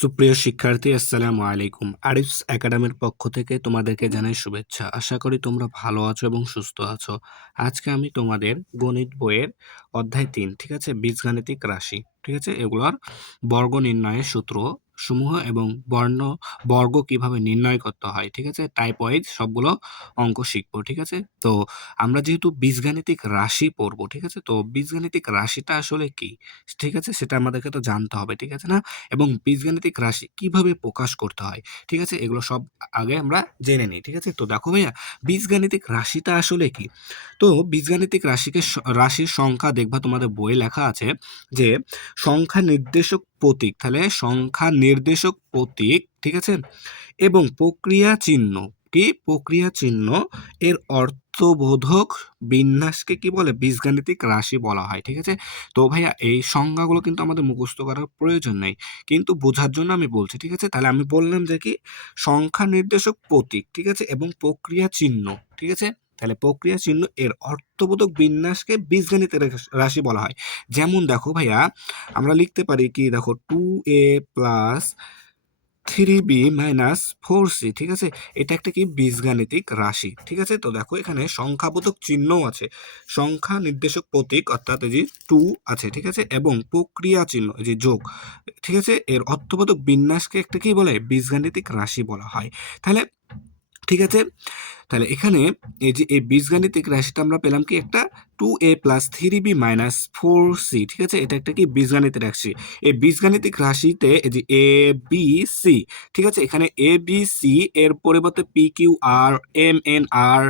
সুপ্রিয় শিক্ষার্থী, আসসালামু আলাইকুম। আরিফস একাডেমির পক্ষ থেকে তোমাদেরকে জানাই শুভেচ্ছা। আশা করি তোমরা ভালো আছো এবং সুস্থ আছো। আজকে আমি তোমাদের গণিত বইয়ের অধ্যায় তিন, ঠিক আছে? বীজগাণিতিক রাশি, ঠিক আছে? এগুলোর বর্গ নির্ণয়ের সূত্র সমূহ এবং বর্ণ, বর্গ কীভাবে নির্ণয় করতে হয়, ঠিক আছে? টাইপ ওয়াইজ সবগুলো অঙ্ক শিখব, ঠিক আছে? তো আমরা যেহেতু বীজগাণিতিক রাশি পড়ব, ঠিক আছে? তো বীজগাণিতিক রাশিটা আসলে কি? ঠিক আছে? সেটা আমাদেরকে তো জানতে হবে, ঠিক আছে না? এবং বীজগাণিতিক রাশি কীভাবে প্রকাশ করতে হয়, ঠিক আছে? এগুলো সব আগে আমরা জেনে নিই, ঠিক আছে? তো দেখো ভাইয়া, বীজগাণিতিক রাশিটা আসলে কি? তো বীজগাণিতিক রাশিকে রাশির সংখ্যা দেখবা তোমাদের বইয়ে লেখা আছে যে, সংখ্যা নির্দেশক প্রতীক, তাহলে সংখ্যা নির্দেশক প্রতীক, ঠিক আছে? এবং প্রক্রিয়া চিহ্ন কি? প্রক্রিয়া চিহ্ন এর অর্থবোধক বিন্যাসকে কি বলে? বীজগাণিতিক রাশি বলা হয়, ঠিক আছে? তো ভাইয়া, এই সংজ্ঞাগুলো কিন্তু আমাদের মুখস্থ করার প্রয়োজন নেই। কিন্তু বোঝার জন্য আমি বলছি, ঠিক আছে? তাহলে আমি বললাম যে কি? সংখ্যা নির্দেশক প্রতীক, ঠিক আছে? এবং প্রক্রিয়া চিহ্ন, ঠিক আছে? তাহলে প্রক্রিয়া চিহ্ন এর অর্থবোধক বিন্যাসকে বীজগণিতের রাশি বলা হয়। যেমন দেখো ভাইয়া, আমরা লিখতে পারি কি দেখো two A plus three B minus four C ঠিক আছে? এটা একটা কি বীজগাণিতিক রাশি, ঠিক আছে? তো দেখো এখানে সংখ্যাবোধক চিহ্নও আছে। সংখ্যা নির্দেশক প্রতীক অর্থাৎ এই যে টু আছে, ঠিক আছে? এবং প্রক্রিয়া চিহ্ন যে যোগ, ঠিক আছে? এর অর্থবোধক বিন্যাসকে একটা কি বলে? বীজগাণিতিক রাশি বলা হয়। তাহলে, ঠিক আছে? তাহলে এখানে এই যে এই বীজগাণিতিক রাশিটা আমরা পেলাম কি একটা two A plus three B minus four C ঠিক আছে? এটা একটা কি বীজগাণিতিক রাশি? এই বীজগাণিতিক রাশিতে এই যে এ বি সি ঠিক আছে? এখানে এ বি সি এর পরিবর্তে P Q R M N R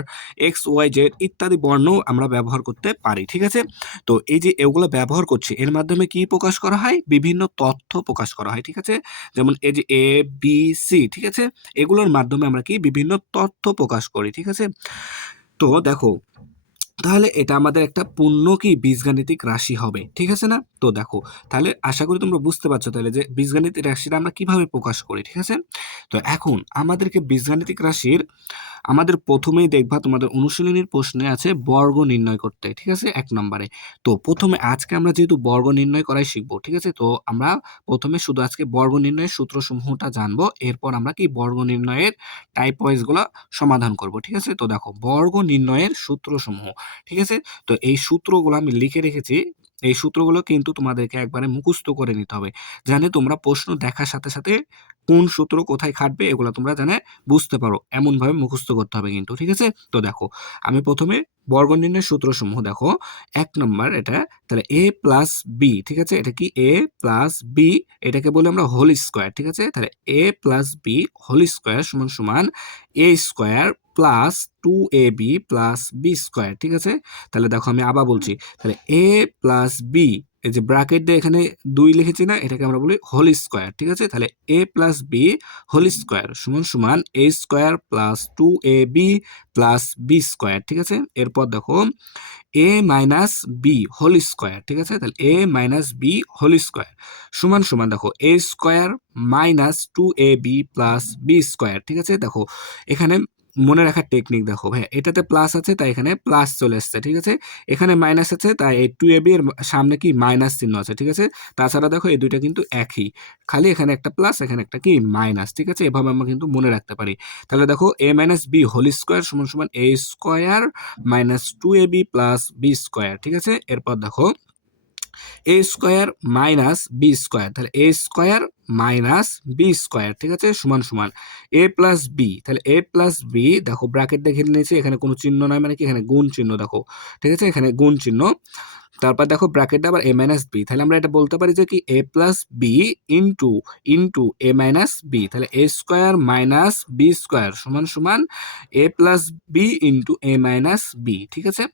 X Y Z ইত্যাদি বর্ণ আমরা ব্যবহার করতে পারি, ঠিক আছে? তো এই যে এগুলো ব্যবহার করছি, এর মাধ্যমে কি প্রকাশ করা হয়? বিভিন্ন তথ্য প্রকাশ করা হয়, ঠিক আছে? যেমন এই যে এ বি সি ঠিক আছে? এগুলোর মাধ্যমে আমরা কি বিভিন্ন তথ্য প্রকাশ করি ঠিক আছে? তো দেখো তাহলে এটা আমাদের একটা পূর্ণ কি বীজগাণিতিক রাশি হবে, ঠিক আছে না? তো দেখো, তাহলে আশা করি তোমরা বুঝতে পারছ তাহলে যে বীজগাণিতিক রাশিটা আমরা কীভাবে প্রকাশ করি, ঠিক আছে? তো এখন আমাদেরকে বীজগাণিতিক রাশির আমাদের প্রথমেই দেখবা তোমাদের অনুশীলনীর প্রশ্নে আছে বর্গ নির্ণয় করতে, ঠিক আছে? এক নম্বরে। তো প্রথমে আজকে আমরা যেহেতু বর্গ নির্ণয় করাই শিখব, ঠিক আছে? তো আমরা প্রথমে শুধু আজকে বর্গ নির্ণয়ের সূত্রসমূহটা জানব, এরপর আমরা কি বর্গ নির্ণয়ের টাইপ ওয়াইজগুলো সমাধান করব, ঠিক আছে? তো দেখো, বর্গ নির্ণয়ের সূত্রসমূহ। ঠিক আছে? তো এই সূত্রগুলো আমি লিখে রেখেছি। এই সূত্রগুলো কিন্তু তোমাদেরকে একবারে মুখস্থ করে নিতে হবে। জানে তোমরা প্রশ্ন দেখার সাথে সাথে কোন সূত্র কোথায় খাটবে এগুলো তোমরা জানে বুঝতে পারো। এমনভাবে মুখস্থ করতে হবে কিন্তু, ঠিক আছে? তো দেখো, আমি প্রথমে বর্গ নির্ণয়ের সূত্রসমূহ, দেখো, এক নম্বর এটা, তাহলে এ প্লাস বি ঠিক আছে? এটা কি? এ প্লাস বি এটাকে বলে আমরা হোল স্কোয়ার ঠিক আছে? তাহলে A plus B whole square সমান সমান A square plus two A B plus B square ঠিক আছে? তাহলে দেখো আমি আবার বলছি, তাহলে এ প্লাস বি এই যে ব্র্যাকেট দিয়ে এখানে দুই লিখেছি না, এটাকে আমরা বলি হোল স্কোয়ার ঠিক আছে? তাহলে A plus B whole square সমান সমান A square plus two A B plus B square ঠিক আছে? এরপর দেখো A minus B whole square ঠিক আছে? তাহলে A minus B whole square সমান সমান দেখো A square minus two A B plus B square ঠিক আছে? দেখো, এখানে মনে রাখার টেকনিক দেখো ভাই এটাতে প্লাস আছে, তাই এখানে প্লাস চলে এসছে, ঠিক আছে? এখানে মাইনাস আছে, তাই এই টু এ বি এর সামনে কি মাইনাস চিহ্ন আছে, ঠিক আছে? তাছাড়া দেখো এই দুইটা কিন্তু একই। খালি এখানে একটা প্লাস এখানে একটা কি মাইনাস ঠিক আছে? এভাবে আমরা কিন্তু মনে রাখতে পারি। তাহলে দেখো A minus B whole square সমান সমান A square minus two A B plus B square ঠিক আছে? এরপর দেখো A square minus B square তাহলে A square minus B square ঠিক আছে? সমান সমান এ প্লাস বি তাহলে এ প্লাস বি দেখো ব্র্যাকেট দেখে নিয়েছি, এখানে কোনো চিহ্ন নয় মানে কি? এখানে গুণ চিহ্ন, দেখো। ঠিক আছে? এখানে গুণ চিহ্ন। তারপর দেখো ব্র্যাকেটটা আবার এ মাইনাস বি তাহলে আমরা এটা বলতে পারি যে কি? A plus B into into A minus B তাহলে A square minus B square সমান সমান A plus B into A minus B ঠিক আছে?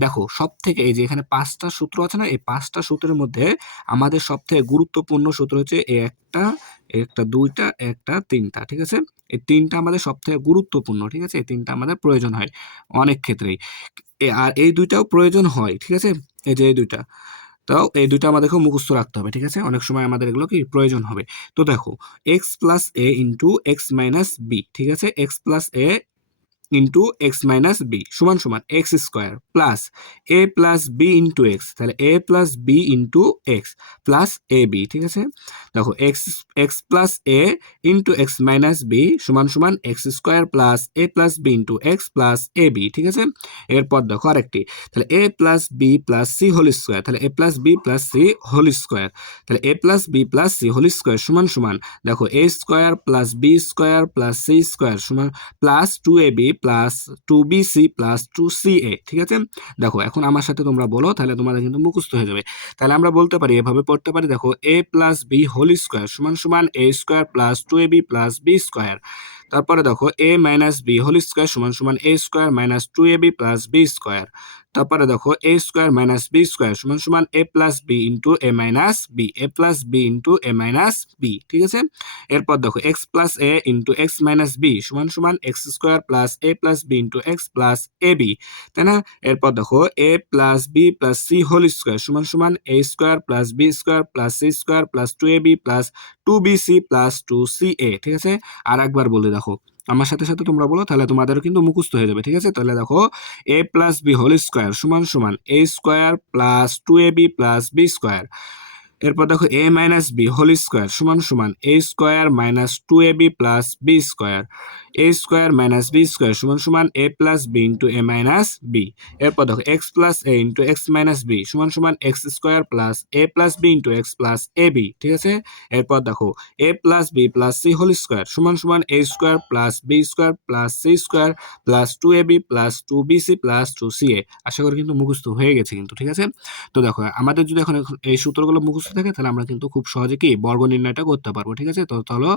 দেখো সব থেকে এই যে এখানে পাঁচটা সূত্র আছে না, এই পাঁচটা সূত্রের মধ্যে আমাদের সব থেকে গুরুত্বপূর্ণ সূত্র হচ্ছে এই একটা একটা দুইটা একটা তিনটা, ঠিক আছে? এই তিনটা আমাদের সব থেকে গুরুত্বপূর্ণ, ঠিক আছে? এই তিনটা আমাদের প্রয়োজন হয় অনেক ক্ষেত্রেই। এ- আর এই দুইটাও প্রয়োজন হয়, ঠিক আছে? এই যে এই দুইটা। তাও এই দুইটা আমাদেরকে মুখস্থ রাখতে হবে, ঠিক আছে? অনেক সময় আমাদের এগুলো কি প্রয়োজন হবে। তো দেখো X plus A into X minus B ঠিক আছে? X plus A into X minus B সমান সমান X square plus A plus B into X তাহলে A plus B into X plus A B ঠিক আছে? দেখো X X plus A into X minus B সমান সমান X square plus A plus B into X plus A B ঠিক আছে? এরপর দেখো আরেকটি, তাহলে A plus B plus C whole square তাহলে A plus B plus C whole square তাহলে A plus B plus C whole square সমান সমান, দেখো A square plus B square plus C square সমান plus two A B plus two B C plus two C A ঠিক আছে? দেখো, এখন আমার সাথে তোমরা বলো, তাহলে তোমাদের কিন্তু মুখস্থ হয়ে যাবে। তাহলে আমরা বলতে পারি, এভাবে পড়তে পারি, দেখো A plus B whole square সমান সমান A square plus two A B plus B square তারপরে দেখো A minus B whole square সমান সমান A square minus two A B plus B square তারপরে দেখো A square minus B square সমান সমান A plus B into A minus B A plus B into A minus B ঠিক আছে? এরপর দেখো X plus A into X minus B সমান সমান X square plus A plus B into X plus A B তাই না? এরপর দেখো A plus B plus C whole square সমান সমান A square plus B square plus C square plus two A B plus two B C plus two C A ঠিক আছে? আর একবার বলে দেখো। আমার সাথে সাথে তোমরা বলো, তাহলে তোমাদেরও কিন্তু মুখস্থ হয়ে যাবে, ঠিক আছে? তাহলে দেখো A plus B whole square সমান সমান A square plus two A B plus B square এরপর দেখো A minus B whole square সমান সমান A square minus two A B plus B square A square minus B square সমান সমান A plus B into A minus B এরপর দেখো X plus A into X minus B সমান সমান X square plus A plus B into X plus A B ঠিক আছে? এরপর দেখো A plus B plus C whole square সমান সমান A square plus B square plus C square plus two A B plus two B C plus two C A আশা করি কিন্তু মুখস্থ হয়ে গেছে কিন্তু, ঠিক আছে? তো দেখো, আমাদের যদি এখন এই সূত্রগুলো মুখস্থ থাকে, তাহলে আমরা কিন্তু খুব সহজে কি বর্গ নির্ণয়টা করতে পারব, ঠিক আছে? তো চলো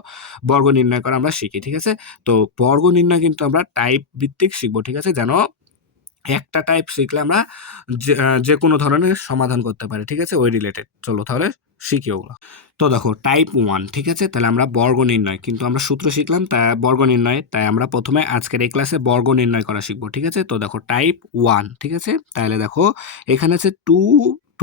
বর্গ নির্ণয় করা আমরা শিখি, ঠিক আছে? তো বর্গ নির্ণয় কিন্তু আমরা টাইপ ভিত্তিক শিখব, ঠিক আছে? যেন একটা টাইপ শিখলে আমরা যে কোনো ধরনের সমাধান করতে পারি, ঠিক আছে? ওই রিলেটেড চলো তাহলে শিখি ওগুলো। তো দেখো টাইপ ওয়ান ঠিক আছে? তাহলে আমরা বর্গ নির্ণয়, কিন্তু আমরা সূত্র শিখলাম, তা বর্গ নির্ণয়, তাই আমরা প্রথমে আজকের এই ক্লাসে বর্গ নির্ণয় করা শিখব, ঠিক আছে? তো দেখো টাইপ ওয়ান ঠিক আছে? তাহলে দেখো, এখানে আছে two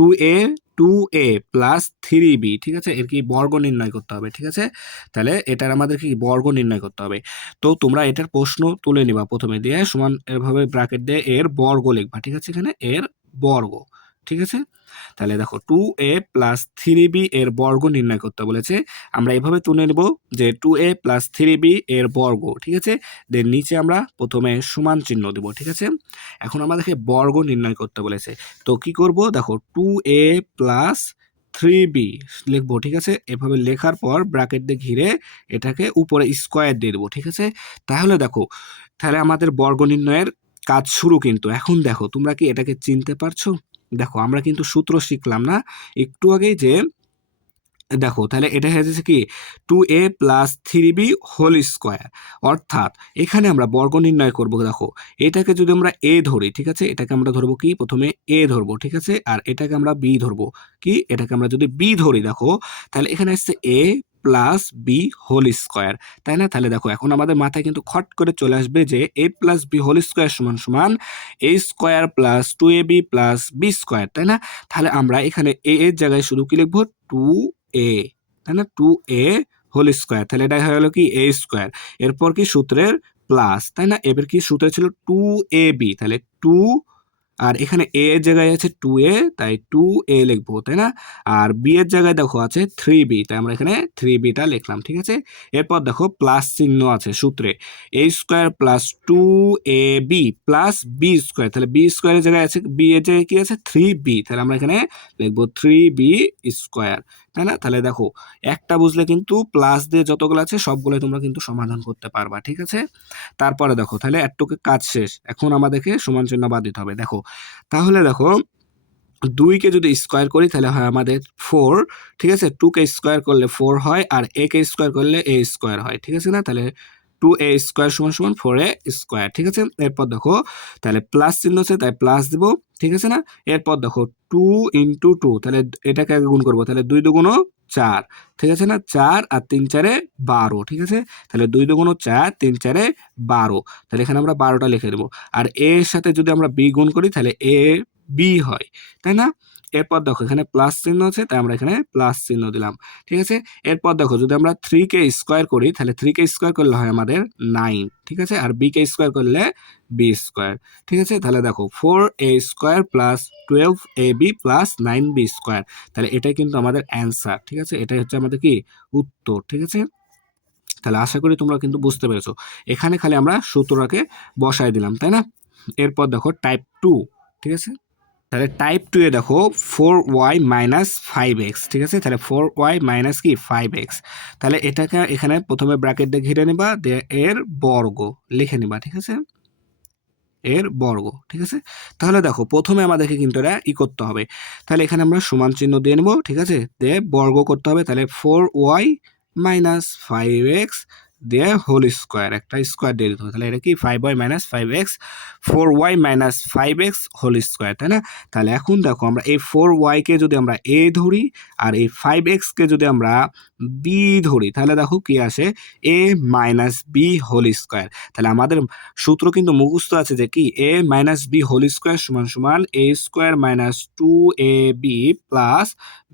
two A two A plus three B ঠিক আছে? এর কি বর্গ নির্ণয় করতে হবে, ঠিক আছে? তাহলে এটার আমাদের কি বর্গ নির্ণয় করতে হবে? তো তোমরা এটার প্রশ্ন তুলে নিবা প্রথমে দিয়ে, সমান এভাবে ব্র্যাকেট দিয়ে এর বর্গ লিখবা, ঠিক আছে এখানে? এর বর্গ। ঠিক আছে? তাহলে দেখো two A plus three B এর বর্গ নির্ণয় করতে বলেছে। আমরা এভাবে তুলে নেব যে two A plus three B এর বর্গ, ঠিক আছে? দেন নিচে আমরা প্রথমে সমান চিহ্ন দেব, ঠিক আছে? এখন আমাদেরকে বর্গ নির্ণয় করতে বলেছে। তো কি করব? দেখো two A plus three B লিখব, ঠিক আছে? এভাবে লেখার পর ব্র্যাকেট দিয়ে ঘিরে এটাকে উপরে স্কোয়ার দিয়ে দেবো, ঠিক আছে? তাহলে দেখো, তাহলে আমাদের বর্গ নির্ণয়ের কাজ শুরু কিন্তু। এখন দেখো, তোমরা কি এটাকে চিনতে পারছ? দেখো, আমরা কিন্তু সূত্র শিখলাম না। একটু আগেই যে, দেখো, তাহলে এটা হয়েছে কি? Two A plus three B whole square অর্থাৎ, এখানে আমরা বর্গ নির্ণয় করব, দেখো। এটাকে যদি আমরা এ ধরি, ঠিক আছে? এটাকে আমরা ধরবো কি? প্রথমে এ ধরবো, ঠিক আছে? আর এটাকে আমরা বি ধরবো। কি? এটাকে আমরা যদি বি ধরি, দেখো, তাহলে এখানে আসছে A plus B whole square তাই না? তাহলে দেখো, এখন আমাদের মাথায় কিন্তু খট করে চলে আসবে যে A plus B whole square সমান সমান A square plus two A B plus B square তাই না? তাহলে আমরা এখানে এ এর জায়গায় শুধু কি লিখব? টু এ তাই না? টু এ হোল স্কোয়ার তাহলে এটা হয়ে গেল কি? এ স্কোয়ার এরপর কি সূত্রের প্লাস তাই না? এবার কি সূত্র ছিল? টু এ বি তাহলে টু আর এখানে এ এর জায়গায় আছে টু এ তাই টু এ লিখব, তাই না? আর বি এর জায়গায় দেখো আছে থ্রি বি তাই আমরা এখানে থ্রি বিটা লিখলাম, ঠিক আছে? এরপর দেখো প্লাস চিহ্ন আছে সূত্রে। A square plus two A B plus B square তাহলে বি স্কোয়ারের জায়গায় আছে বি এর জায়গায় কি আছে? থ্রি বি তাহলে আমরা এখানে লিখব থ্রি বি স্কোয়ার তাই না? তাহলে দেখো, একটা বুঝলে কিন্তু প্লাস দিয়ে যতগুলো আছে সবগুলো তোমরা কিন্তু সমাধান করতে পারবা, ঠিক আছে? তারপরে দেখো, তাহলে একটুকে কাজ শেষ। এখন আমাদেরকে সমান চিহ্ন বাদ দিতে হবে। দেখো, তাহলে দেখো দুইকে যদি স্কোয়ার করি তাহলে হয় আমাদের ফোর ঠিক আছে? টুকে স্কোয়ার করলে ফোর হয় আর একে স্কোয়ার করলে এ স্কোয়ার হয়, ঠিক আছে না? তাহলে টু এ স্কোয়ার সমান সমান ফোর এ স্কোয়ার ঠিক আছে? এরপর দেখো, তাহলে প্লাস চিহ্ন আছে, তাই প্লাস দিব। ঠিক আছে না? এরপর দেখো টু ইন্টু টু তাহলে এটাকে আগে গুণ করব, তাহলে দুই দুগুণও চার, ঠিক আছে না? চার আর তিন চারে বারো, ঠিক আছে? তাহলে দুই দুগুণও চার, তিন চারে বারো, তাহলে এখানে আমরা বারোটা লিখে দেবো। আর এর সাথে যদি আমরা বি গুণ করি, তাহলে এ বি হয়, তাই না? এরপর দেখো, এখানে প্লাস চিহ্ন আছে, তাই আমরা এখানে প্লাস চিহ্ন দিলাম, ঠিক আছে? এরপর দেখো, যদি আমরা থ্রি কে স্কোয়ার করি, তাহলে থ্রি কে স্কোয়ার করলে হয় আমাদের নাইন ঠিক আছে? আর বি কে স্কোয়ার করলে বি স্কোয়ার ঠিক আছে? তাহলে দেখো four A square plus twelve A B plus nine B square তাহলে এটাই কিন্তু আমাদের অ্যান্সার ঠিক আছে? এটাই হচ্ছে আমাদের কি? উত্তর, ঠিক আছে? তাহলে আশা করি তোমরা কিন্তু বুঝতে পেরেছ। এখানে খালি আমরা সূত্রটাকে বসায় দিলাম, তাই না? এরপর দেখো টাইপ টু ঠিক আছে? তাহলে টাইপ টু এ দেখো four Y minus five X ঠিক আছে? তাহলে ফোর ওয়াই মাইনাস কি? ফাইভ এক্স তাহলে এটাকে এখানে প্রথমে ব্র্যাকেট দিয়ে ঘিরে নেবা এর বর্গ লিখে নিবা, ঠিক আছে? এর বর্গ, ঠিক আছে? তাহলে দেখো প্রথমে আমাদেরকে কিন্তু এটা ই করতে হবে। তাহলে এখানে আমরা সমান চিহ্ন দিয়ে নেব, ঠিক আছে? দিয়ে বর্গ করতে হবে, তাহলে four Y minus five X দিয়ে হোল স্কোয়ার একটা স্কোয়ার দিয়ে দিতে হবে। তাহলে এটা কি? Five Y minus five X four Y minus five X whole square তাই না? তাহলে এখন দেখো, আমরা এই ফোর ওয়াইকে যদি আমরা এ ধরি, আর এই ফাইভ এক্সকে যদি আমরা বি ধরি, তাহলে দেখো কি আসে? A minus B whole square তাহলে আমাদের সূত্র কিন্তু মুখস্থ আছে যে কি? A minus B whole square সমান সমান A square minus two A B plus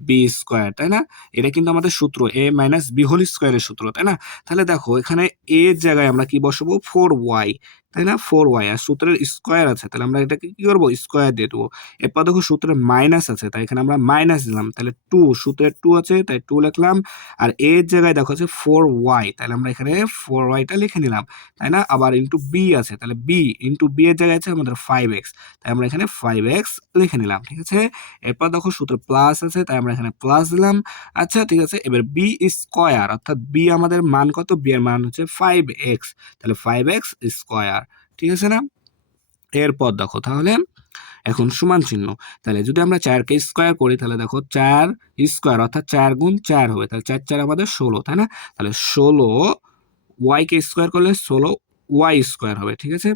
B square তাই না? এটা কিন্তু আমাদের সূত্র এ মাইনাস বি হোল স্কোয়ারের সূত্র, তাই না? তাহলে দেখো, এখানে এর জায়গায় আমরা কি বসাবো? ফোর ওয়াই তাই না? ফোর ওয়াই আর সূত্রের স্কোয়ার আছে, তাহলে আমরা এটাকে কী করব? স্কোয়ার দিয়ে দেবো। এরপর দেখো সূত্রের মাইনাস আছে, তাই এখানে আমরা মাইনাস দিলাম। তাহলে টু সূত্রের টু আছে, তাই টু লিখলাম। আর এর জায়গায় দেখো আছে ফোর ওয়াই তাহলে আমরা এখানে ফোর ওয়াইটা লিখে নিলাম, তাই না? আবার ইন্টু বি আছে, তাহলে বি ইন্টু বি এর জায়গায় আছে আমাদের ফাইভ এক্স তাই আমরা এখানে ফাইভ এক্স লিখে নিলাম, ঠিক আছে? এরপর দেখো সূত্র প্লাস আছে, তাই আমরা এখানে প্লাস দিলাম। আচ্ছা ঠিক আছে, এবার বি স্কোয়ার অর্থাৎ বি আমাদের মান কত? বি এর মান হচ্ছে ফাইভ এক্স তাহলে ফাইভ এক্স স্কোয়ার ঠিক আছে না? এরপর দেখো তাহলে এখন সমান চিহ্ন। তাহলে যদি আমরা চারকে স্কোয়ার করি, তাহলে দেখো চার স্কোয়ার অর্থাৎ চার গুণ চার হবে। তাহলে চার চার আমাদের ষোলো, তাই না? তাহলে ষোলো ওয়াইকে স্কোয়ার করলে ষোলো ওয়াই স্কোয়ার হবে, ঠিক আছে?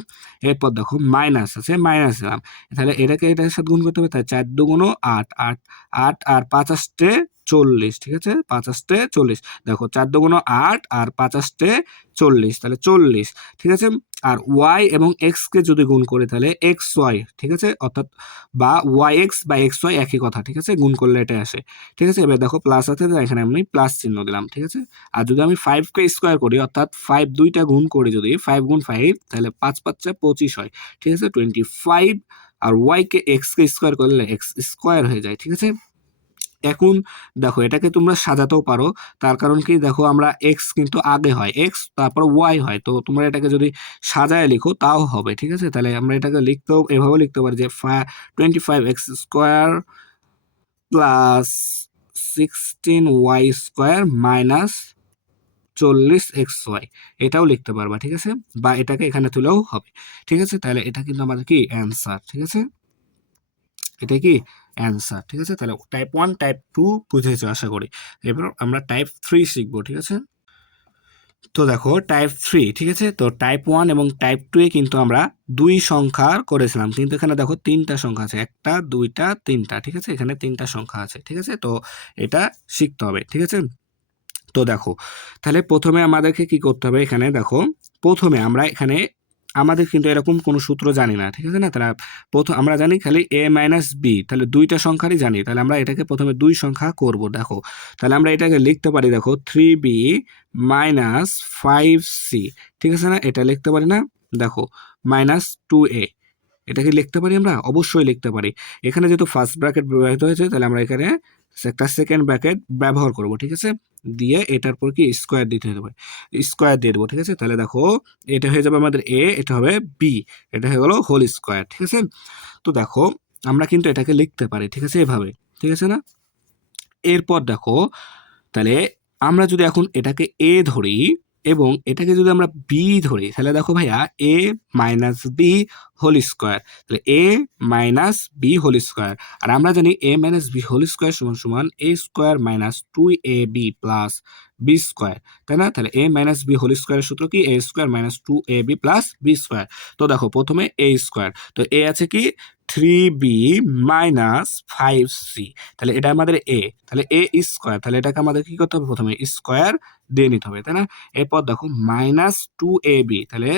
এরপর দেখো মাইনাস আছে মাইনাস দিলাম তাহলে এটাকে এটার সাথে গুণ করতে হবে, তাহলে চার দুগুণো আট আট আট আর পাঁচাশটে চল্লিশ, ঠিক আছে? পাঁচাশটে চল্লিশ। দেখো, চার দুগুণো আট আর পাঁচাশটে চল্লিশ, তাহলে চল্লিশ, ঠিক আছে? আর ওয়াই এবং এক্সকে যদি গুণ করি, তাহলে এক্স ওয়াই ঠিক আছে? অর্থাৎ বা ওয়াই এক্স বা এক্স ওয়াই একই কথা, ঠিক আছে? গুণ করলে এটা আসে, ঠিক আছে? এবার দেখো প্লাস আছে এখানে আমি প্লাস চিহ্ন দিলাম, ঠিক আছে? আর যদি আমি ফাইভকে স্কোয়ার করি, অর্থাৎ ফাইভ দুইটা গুণ করি যদি ফাইভ গুণ ফাইভ তাহলে পাঁচ পাঁচটা পঁচিশ হয়, ঠিক আছে? টোয়েন্টি ফাইভ আর ওয়াইকে এক্সকে স্কোয়ার করলে এক্স স্কোয়ার হয়ে যায়, ঠিক আছে? এখন দেখো এটাকে তোমরা সাজাতেও পারো। তার কারণ কি দেখো আমরা এক্স কিন্তু আগে হয় এক্স তারপর ওয়াই হয়। তো তোমরা এটাকে যদি সাজায় লিখো তাও হবে, ঠিক আছে? তাহলে আমরা এটাকে লিখতেও এভাবে লিখতে পারি যে twenty five X square plus sixteen Y square minus চল্লিশ এক্স ওয়াই এটাও লিখতে পারবা, ঠিক আছে? বা এটাকে এখানে তুলেও হবে, ঠিক আছে? তাহলে এটা কিন্তু আমাদের কি? অ্যান্সার ঠিক আছে? এটা কি? অ্যান্সার ঠিক আছে? তাহলে টাইপ ওয়ান টাইপ টু বুঝেছ আশা করি। এবার আমরা টাইপ থ্রি শিখব, ঠিক আছে? তো দেখো টাইপ থ্রি ঠিক আছে? তো টাইপ ওয়ান এবং টাইপ টু এ কিন্তু আমরা দুই সংখ্যার করেছিলাম। কিন্তু এখানে দেখো তিনটা সংখ্যা আছে। একটা, দুইটা, তিনটা, ঠিক আছে? এখানে তিনটা সংখ্যা আছে, ঠিক আছে? তো এটা শিখতে হবে, ঠিক আছে? তো দেখো, তাহলে প্রথমে আমাদেরকে কি করতে হবে? এখানে দেখো, প্রথমে আমরা এখানে আমাদের কিন্তু এরকম কোনো সূত্র জানি না, ঠিক আছে না? তারা প্রথম আমরা জানি খালি এ মাইনাস বি তাহলে দুইটা সংখ্যারই জানি। তাহলে আমরা এটাকে প্রথমে দুই সংখ্যা করব, দেখো। তাহলে আমরা এটাকে লিখতে পারি, দেখো three B minus five C ঠিক আছে না? এটা লিখতে পারি না, দেখো মাইনাস টু এ এটা কি লিখতে পারি আমরা? অবশ্যই লিখতে পারি। এখানে যেহেতু ফার্স্ট ব্র্যাকেট ব্যবহৃত হয়েছে, তাহলে আমরা এখানে একটা সেকেন্ড ব্র্যাকেট ব্যবহার করব, ঠিক আছে? দিয়ে এটার পর কি স্কোয়ার দিতে হবে স্কোয়ার দিয়ে দেবো, ঠিক আছে? তাহলে দেখো, এটা হয়ে যাবে আমাদের এ এটা হবে বি এটা হয়ে গেলো হোল স্কোয়ার ঠিক আছে? তো দেখো, আমরা কিন্তু এটাকে লিখতে পারি, ঠিক আছে, এভাবে, ঠিক আছে না? এরপর দেখো, তাহলে আমরা যদি এখন এটাকে এ ধরি এবং এটাকে যদি আমরা বি ধরি, তাহলে দেখো ভাইয়া A minus B whole square. তাহলে A minus B whole square. আর আমরা জানি A minus B whole square সমান সমান A square minus two A B plus B square. তাই না? তাহলে এ মাইনাস বি হোল স্কোয়ারের সূত্র কি? A square minus two A B plus B square. তো দেখো, প্রথমে এ স্কোয়ার। তো এ আছে কি? Three B minus five C. তাহলে এটা আমাদের এ। তাহলে এ স্কোয়ার। তাহলে এটাকে আমাদের কি করতে হবে? প্রথমে স্কোয়ার দিয়ে নিতে হবে। তাই না? এরপর দেখো, মাইনাস টু এ বি। তাহলে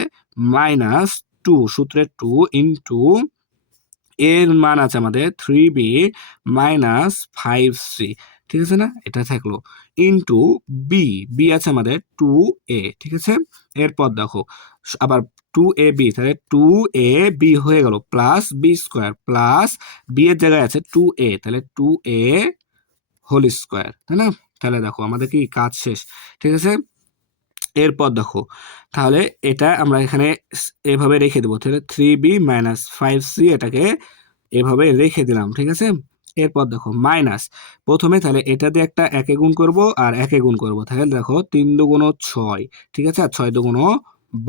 মাইনাস টু সূত্রের টু ইন্টু এর মান আছে আমাদের three B minus five C ঠিক আছে না? এটা থাকল ইন্টু বি বি আছে আমাদের টু এ ঠিক আছে? এরপর দেখো, আবার টু এ বি তাহলে টু এ বি হয়ে গেল plus B square plus B এর জায়গায় আছে টু এ তাহলে টু এ হোল স্কোয়ার তাই না? তাহলে দেখো আমাদের কি কাজ শেষ, ঠিক আছে? এরপর দেখো, তাহলে এটা আমরা এখানে এভাবে রেখে দেবো। তাহলে three B minus five C এটাকে এভাবে রেখে দিলাম, ঠিক আছে? এরপর দেখো মাইনাস প্রথমে তাহলে এটা দিয়ে একটা একে গুণ করব আর একে গুণ করব। তাহলে দেখো, তিন দুগুণ ছয়, ঠিক আছে? আর ছয় দুগুণ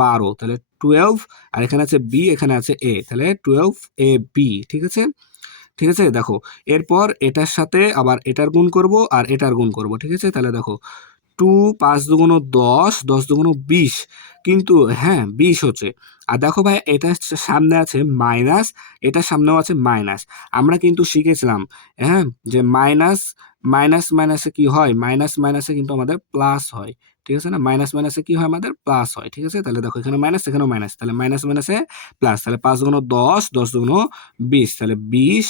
বারো, তাহলে টুয়েলভ আর এখানে আছে বি এখানে আছে এ তাহলে টুয়েলভ এ বি ঠিক আছে? ঠিক আছে? দেখো, এরপর এটার সাথে আবার এটার গুণ করব আর এটার গুণ করব, ঠিক আছে? তাহলে দেখো টু, পাঁচ দুগুণ দশ দশ দুগুণ বিশ। কিন্তু হ্যাঁ বিশ হচ্ছে। আর দেখো ভাই, এটা সামনে আছে মাইনাস এটার সামনেও আছে মাইনাস। আমরা কিন্তু শিখেছিলাম হ্যাঁ যে মাইনাস মাইনাস মাইনাসে কি হয়? মাইনাস মাইনাসে কিন্তু আমাদের প্লাস হয়। ঠিক আছে না? মাইনাস মাইনাসে কি হয় আমাদের? প্লাস হয়। ঠিক আছে? তাহলে দেখো এখানে মাইনাস, এখানেও মাইনাস। তাহলে মাইনাস মাইনাসে প্লাস। তাহলে পাঁচ দুগুণ দশ দশ দুগুণ বিশ। তাহলে বিশ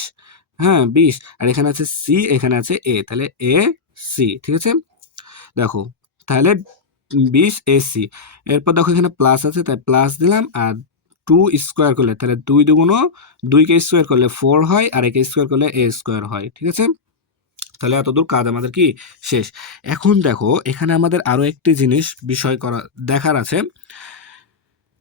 হ্যাঁ বিশ। আর এখানে আছে সি, এখানে আছে এ। তাহলে এ, সি। ঠিক আছে? দেখো, তাহলে বিশ এসি এরপর দেখো এখানে প্লাস আছে, তাই প্লাস দিলাম আর টু স্কোয়ার করলে, তাহলে দুই দুগুণ দুইকে স্কোয়ার করলে ফোর হয়, আর একে স্কোয়ার করলে এ স্কোয়ার হয়, ঠিক আছে? তাহলে এতদূর কাজ আমাদের কি? শেষ। এখন দেখো, এখানে আমাদের আরও একটি জিনিস বিষয় করা, দেখার আছে।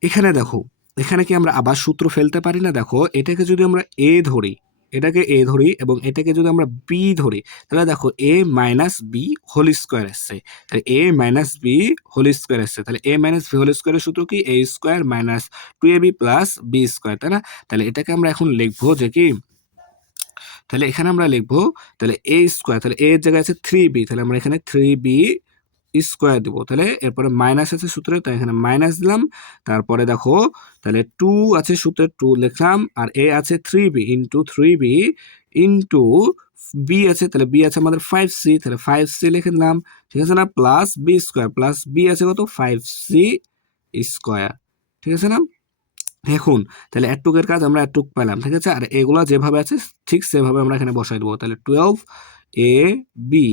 এখানে দেখো, এখানে কি আমরা আবার সূত্র ফেলতে পারি না? দেখো, এটাকে যদি আমরা এ ধরি এটাকে এ ধরি এবং এটাকে যদি আমরা বি ধরি, তাহলে দেখো A minus B whole square আসছে তাহলে A minus B whole square আসছে তাহলে এ মাইনাস বি হোল স্কোয়ারের সূত্র কি? A square minus two A B plus B square তাই না? তাহলে এটাকে আমরা এখন লিখব যে কি? তাহলে এখানে আমরা লিখব, তাহলে এ স্কোয়ার তাহলে এর জায়গায় আছে থ্রি বি তাহলে আমরা এখানে থ্রি বি স্কোয়ার দেবো। তাহলে এরপরে মাইনাস আছে সূত্রে, তাই এখানে মাইনাস দিলাম। তারপরে দেখো, তাহলে টু আছে সূত্রে টু লিখলাম, আর এ আছে three B into three B into B আছে, তাহলে বি আছে আমাদের ফাইভ সি তাহলে ফাইভ সি লিখে দিলাম। ঠিক আছে না? Plus B square plus B আছে কত? ফাইভ সি স্কোয়ার ঠিক আছে না? দেখুন, তাহলে এটুকের কাজ আমরা এটুক পেলাম, ঠিক আছে? আর এগুলো যেভাবে আছে, ঠিক সেভাবে আমরা এখানে বসাই দেবো। তাহলে twelve A B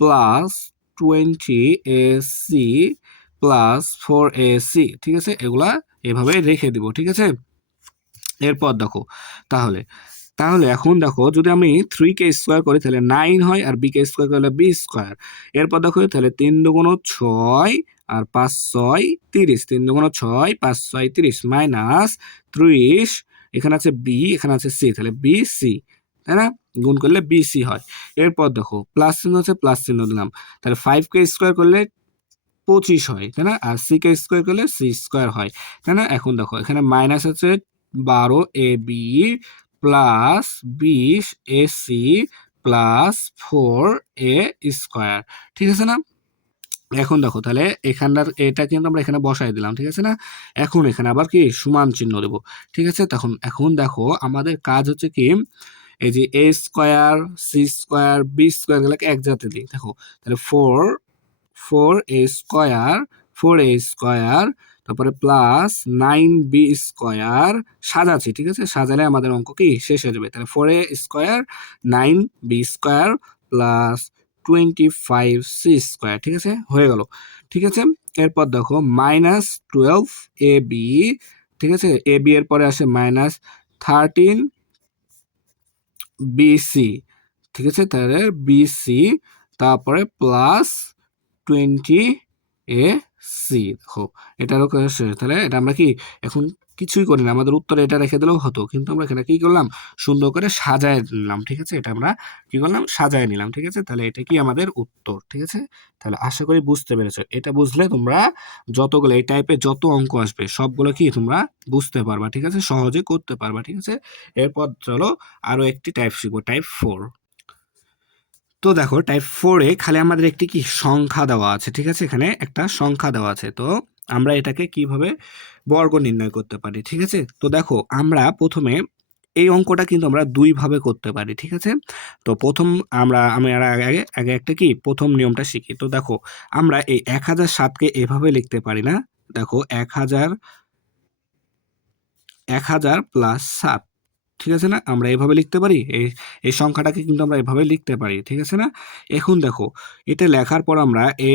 plus twenty A C plus four A C ঠিক আছে? এগুলা এভাবে রেখে দিব, ঠিক আছে? এরপর দেখো, তাহলে তাহলে এখন দেখো, যদি আমি থ্রি কে স্কোয়ার করি, তাহলে নাইন হয় আর বি কে স্কোয়ার করলে বি স্কোয়ার এরপর দেখো, তাহলে তিন দুগুণ ছয় আর পাঁচ ছয় তিরিশ। তিন দুগুণ ছয়, পাঁচ ছয় তিরিশ মাইনাস ত্রিশ। এখানে আছে বি এখানে আছে সি তাহলে বি সি তাই না? গুণ করলে বি সি হয়। এরপর দেখো প্লাস চিহ্ন আছে প্লাস চিহ্ন দিলাম। তাহলে ফাইভ কে স্কোয়ার করলে পঁচিশ হয়, তাই না? আর সি কে স্কোয়ার করলে সি স্কোয়ার হয়, তাই না? এখন দেখো, এখানে মাইনাস আছে বারো এ বি প্লাস বিশ A C plus four A square ঠিক আছে না? এখন দেখো, তাহলে এখানটার এটা কিন্তু আমরা এখানে বসাই দিলাম, ঠিক আছে না? এখন এখানে আবার কি? সমান চিহ্ন দেবো, ঠিক আছে? তখন, এখন দেখো, আমাদের কাজ হচ্ছে কি? এই যে A square C square B square গুলোকে এক জাতে দিই। দেখো, তাহলে four four A square four A square তারপরে প্লাস নাইন বি স্কোয়ার সাজাচ্ছি, ঠিক আছে? সাজালে আমাদের অঙ্ক কি? শেষ হয়ে যাবে। তাহলে four A square nine B square plus twenty five C square ঠিক আছে? হয়ে গেল। ঠিক আছে? এরপর দেখো মাইনাস টুয়েলভ এ বি ঠিক আছে? এ বি এর পরে আসে মাইনাস থার্টিন বিসি ঠিক আছে? তাহলে বিসি তারপরে প্লাস টোয়েন্টি এ সি দেখো, এটারও তাহলে এটা আমরা কি এখন কিছুই করি না আমাদের উত্তরে এটা রেখে দিলেও হতো। কিন্তু আমরা এখানে কি করলাম? সুন্দর করে সাজায় নিলাম, ঠিক আছে? এটা আমরা কি করলাম? সাজায় নিলাম, ঠিক আছে? তাহলে এটা কি আমাদের উত্তর, ঠিক আছে? তাহলে আশা করি বুঝতে পেরেছ। এটা বুঝলে তোমরা যতগুলো, এই টাইপের যত অঙ্ক আসবে, সবগুলো কি তোমরা বুঝতে পারবা, ঠিক আছে? সহজে করতে পারবা, ঠিক আছে? এরপর চলো আরও একটি টাইপ শিখব টাইপ ফোর তো দেখো টাইপ ফোরে খালি আমাদের একটি কি? সংখ্যা দেওয়া আছে, ঠিক আছে? এখানে একটা সংখ্যা দেওয়া আছে। তো আমরা এটাকে কীভাবে বর্গ নির্ণয় করতে পারি, ঠিক আছে? তো দেখো, আমরা প্রথমে এই অঙ্কটা কিন্তু আমরা দুইভাবে করতে পারি, ঠিক আছে? তো প্রথম আমরা, আমি আর আগে আগে একটা কি, প্রথম নিয়মটা শিখি। তো দেখো, আমরা এই এক হাজার সাতকে এভাবে লিখতে পারি না। দেখো, এক হাজার এক হাজার প্লাস সাত, ঠিক আছে না? আমরা এভাবে লিখতে পারি? এই এই সংখ্যাটাকে কিন্তু আমরা এভাবে লিখতে পারি, ঠিক আছে না? এখন দেখো, এটা লেখার পর আমরা এ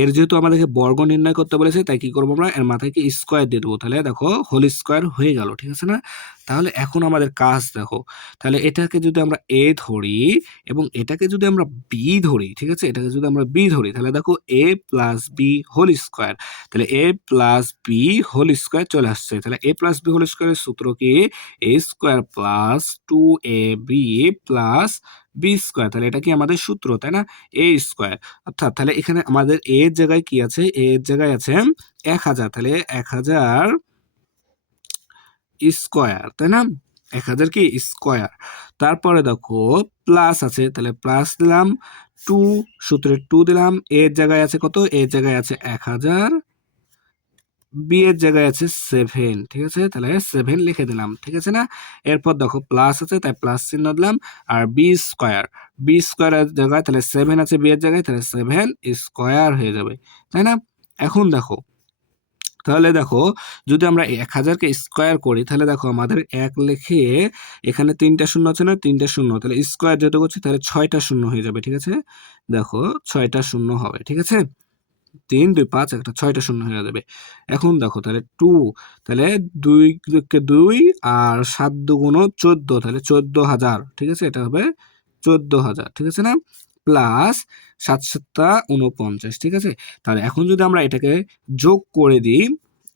এর যেহেতু আমাদেরকে বর্গ নির্ণয় করতে বলেছে, তাই কি করব আমরা? এর মাথায় কি স্কোয়ার দিয়ে দেবো? তাহলে দেখো হোল স্কোয়ার হয়ে গেল, ঠিক আছে না? তাহলে এখন আমাদের কাজ দেখো। তাহলে এটাকে যদি আমরা এ ধরি এবং এটাকে যদি আমরা বি ধরি, ঠিক আছে? এটাকে যদি আমরা বি ধরি, তাহলে দেখো A plus B whole square তাহলে A plus B whole square চলে আসছে। তাহলে এ প্লাস বি হোল স্কোয়ারের সূত্র কি? A square plus two A B plus B square তাহলে এটা কি আমাদের সূত্র, তাই না? এ স্কোয়ার অর্থাৎ তাহলে এখানে আমাদের এর জায়গায় কি আছে? এর জায়গায় আছে এক হাজার, তাহলে এক হাজার স্কোয়ার, তাই না? এক হাজার কি? স্কোয়ার। তারপরে দেখো প্লাস আছে, তাহলে প্লাস দিলাম টু সূত্রে টু দিলাম এর জায়গায় আছে কত? এর জায়গায় আছে এক হাজার বি এর জায়গায় আছে সেভেন ঠিক আছে? তাহলে সেভেন লিখে দিলাম, ঠিক আছে না? এরপর দেখো প্লাস আছে, তাই প্লাস চিহ্ন দিলাম, আর বি স্কোয়ার বি স্কোয়ারের জায়গায়, তাহলে সেভেন আছে বি এর জায়গায়, তাহলে সেভেন স্কোয়ার হয়ে যাবে, তাই না? এখন দেখো তাহলে দেখো, যদি আমরা এক হাজারকে স্কোয়ার করি, তাহলে দেখো আমাদের এক লেখে এখানে তিনটা শূন্য আছে না? তিনটা শূন্য। তাহলে স্কোয়ার যেটা করছি, তাহলে ছয়টা শূন্য হয়ে যাবে, ঠিক আছে? দেখো, ছয়টা শূন্য হবে, ঠিক আছে? তিন, দুই, পাঁচ, একটা ছয়টা শূন্য হয়ে যাবে। এখন দেখো, তাহলে টু তাহলে দুই দুই আর সাত দুগুণ চোদ্দ, তাহলে চোদ্দ হাজার, ঠিক আছে? এটা হবে চোদ্দ হাজার, ঠিক আছে না? প্লাস সাত সাতটা উনপঞ্চাশ ঠিক আছে? তাহলে এখন যদি আমরা এটাকে যোগ করে দিই,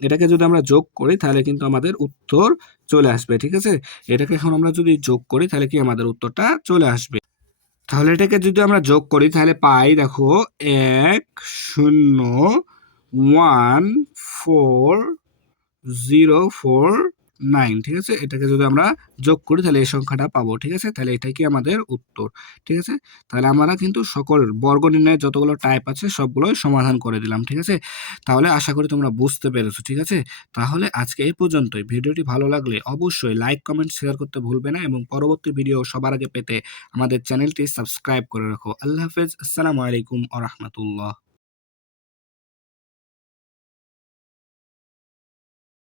এটাকে যদি আমরা যোগ করি, তাহলে কিন্তু আমাদের উত্তর চলে আসবে, ঠিক আছে? এটাকে এখন আমরা যদি যোগ করি, তাহলে কি আমাদের উত্তরটা চলে আসবে? তাহলে এটাকে যদি আমরা যোগ করি, তাহলে পাই দেখো এক শূন্য one four zero four nine, ঠিক আছে? এটাকে যদি আমরা যোগ করি, তাহলে এই সংখ্যাটা পাবো, ঠিক আছে? তাহলে এটাই কি আমাদের উত্তর, ঠিক আছে? তাহলে আমরা কিন্তু সকল বর্গ নির্ণয়ের যতগুলো টাইপ আছে, সবগুলোই সমাধান করে দিলাম, ঠিক আছে? তাহলে আশা করি তোমরা বুঝতে পেরেছ, ঠিক আছে? তাহলে আজকে এই পর্যন্তই। ভিডিওটি ভালো লাগলে অবশ্যই লাইক কমেন্ট শেয়ার করতে ভুলবে না এবং পরবর্তী ভিডিও সবার আগে পেতে আমাদের চ্যানেলটি সাবস্ক্রাইব করে রাখো। আল্লাহ হাফেজ। আসসালামু আলাইকুম আ রহমতুল্লাহ।